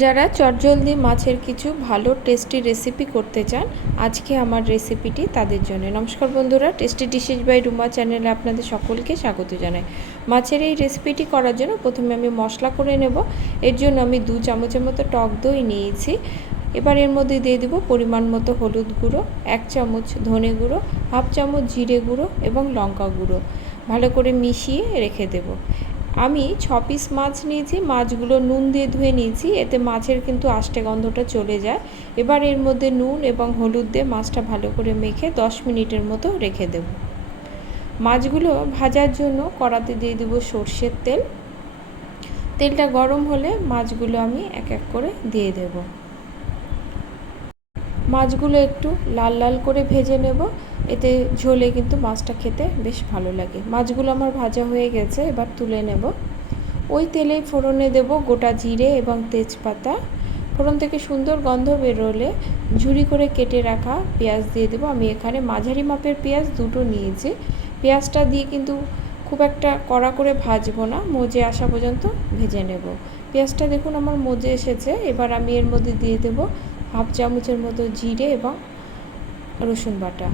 যারা চটজলদি মাছের কিছু ভালো টেস্টি রেসিপি করতে চান, আজকে আমার রেসিপিটি তাদের জন্য। নমস্কার বন্ধুরা, টেস্টি ডিশেস বাই রুমা চ্যানেলে আপনাদের সকলকে স্বাগত জানাই। মাছের এই রেসিপিটি করার জন্য প্রথমে আমি মশলা করে নেব। এর জন্য আমি 2 চামচের মতো টক দই নিয়েছি। এবার এর মধ্যে দিয়ে দেব পরিমাণ মতো হলুদ গুঁড়ো, 1 চামচ ধনে গুঁড়ো, হাফ চামচ জিরে গুঁড়ো এবং লঙ্কা গুঁড়ো। ভালো করে মিশিয়ে রেখে দেব। আমি 6 পিস মাছ নিয়েছি, মাছগুলো নুন দিয়ে ধুয়ে নিয়েছি, এতে মাছের কিন্তু আষ্টে গন্ধটা চলে যায়। এবার এর মধ্যে নুন এবং হলুদ দিয়ে মাছটা ভালো করে মেখে 10 মিনিটের মতো রেখে দেব। মাছগুলো ভাজার জন্য কড়াতে দিয়ে দেব সর্ষের তেল। তেলটা গরম হলে মাছগুলো আমি এক এক করে দিয়ে দেব। মাছগুলো একটু লাল লাল করে ভেজে নেব, এতে ঝোলে কিন্তু মাছটা খেতে বেশ ভালো লাগে। মাছগুলো আমার ভাজা হয়ে গেছে, এবার তুলে নেব। ওই তেলেই ফোড়নে দেব গোটা জিরে এবং তেজপাতা। ফোড়ন থেকে সুন্দর গন্ধ বেরোলে ঝুরি করে কেটে রাখা পেঁয়াজ দিয়ে দেবো। আমি এখানে মাঝারি মাপের পেঁয়াজ 2টো নিয়েছি। পেঁয়াজটা দিয়ে কিন্তু খুব একটা কড়া করে ভাজবো না, মজে আসা পর্যন্ত ভেজে নেব। পেঁয়াজটা দেখুন আমার মজে এসেছে। এবার আমি এর মধ্যে দিয়ে দেবো হাফ চামচের মতো জিরে এবং রসুন বাটা।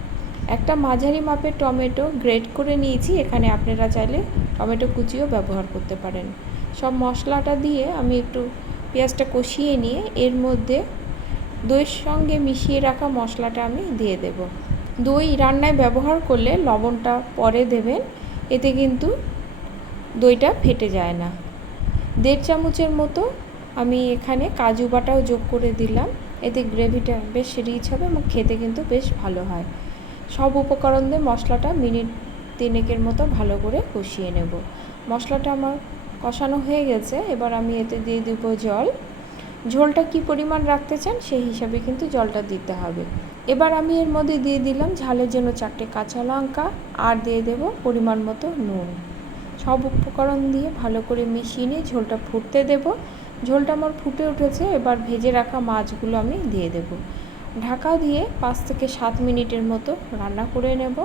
একটা মাঝারি মাপের টমেটো গ্রেট করে নিয়েছি, এখানে আপনারা চাইলে টমেটো কুচিও ব্যবহার করতে পারেন। সব মশলাটা দিয়ে আমি একটু পেঁয়াজটা কষিয়ে নিয়ে এর মধ্যে দইয়ের সঙ্গে মিশিয়ে রাখা মশলাটা আমি দিয়ে দেব। দই রান্নায় ব্যবহার করলে লবণটা পরে দেবেন, এতে কিন্তু দইটা ফেটে যায় না। 1.5 চামচের মতো আমি এখানে কাজু বাটাও যোগ করে দিলাম, এতে গ্রেভিটা বেশ রিচ হবে এবং খেতে কিন্তু বেশ ভালো হয়। সব উপকরণ দিয়ে মশলাটা মিনিট 3 মতো ভালো করে কষিয়ে নেব। মশলাটা আমার কষানো হয়ে গেছে, এবার আমি এতে দিয়ে দেব জল। ঝোলটা কি পরিমাণ রাখতে চান সেই হিসাবে কিন্তু জলটা দিতে হবে। এবার আমি এর মধ্যে দিয়ে দিলাম ঝালের জন্য 4টে কাঁচা লঙ্কা আর দিয়ে দেব পরিমাণ মতো নুন। সব উপকরণ দিয়ে ভালো করে মিশিয়ে নিয়ে ঝোলটা ফুটতে দেব। ঝোলটা আমার ফুটে উঠেছে, এবার ভেজে রাখা মাছগুলো আমি দিয়ে দেব। ঢাকা দিয়ে 5 থেকে 7 মিনিটের মতো রান্না করে নেব।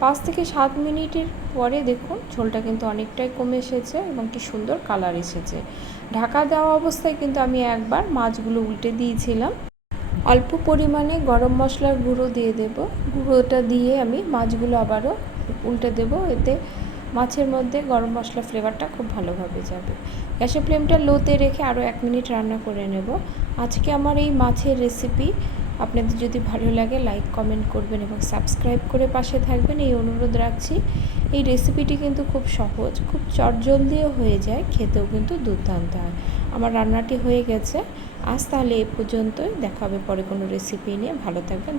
5 থেকে 7 মিনিটের পরে দেখুন ঝোলটা কিন্তু অনেকটাই কমে এসেছে এবং কি সুন্দর কালার এসেছে। ঢাকা দেওয়া অবস্থায় কিন্তু আমি একবার মাছগুলো উল্টে দিয়েছিলাম। অল্প পরিমাণে গরম মশলার গুঁড়ো দিয়ে দেব। গুঁড়োটা দিয়ে আমি মাছগুলো আবারও উল্টে দেব, এতে মাছের মধ্যে গরম মশলা ফ্লেভারটা খুব ভালোভাবে যাবে। গ্যাসের ফ্লেমটা লোতে রেখে আরও 1 মিনিট রান্না করে নেব। আজকে আমার এই মাছের রেসিপি আপনাদের যদি ভালো লাগে লাইক কমেন্ট করবেন এবং সাবস্ক্রাইব করে পাশে থাকবেন, এই অনুরোধ রাখছি। এই রেসিপিটি কিন্তু খুব সহজ, খুব চটজলদিও হয়ে যায়, খেতেও কিন্তু দুর্দান্ত হয়। আমার রান্নাটি হয়ে গেছে। আজ তাহলে এই পর্যন্তই, দেখা হবে পরে কোনো রেসিপি নিয়ে। ভালো থাকবেন।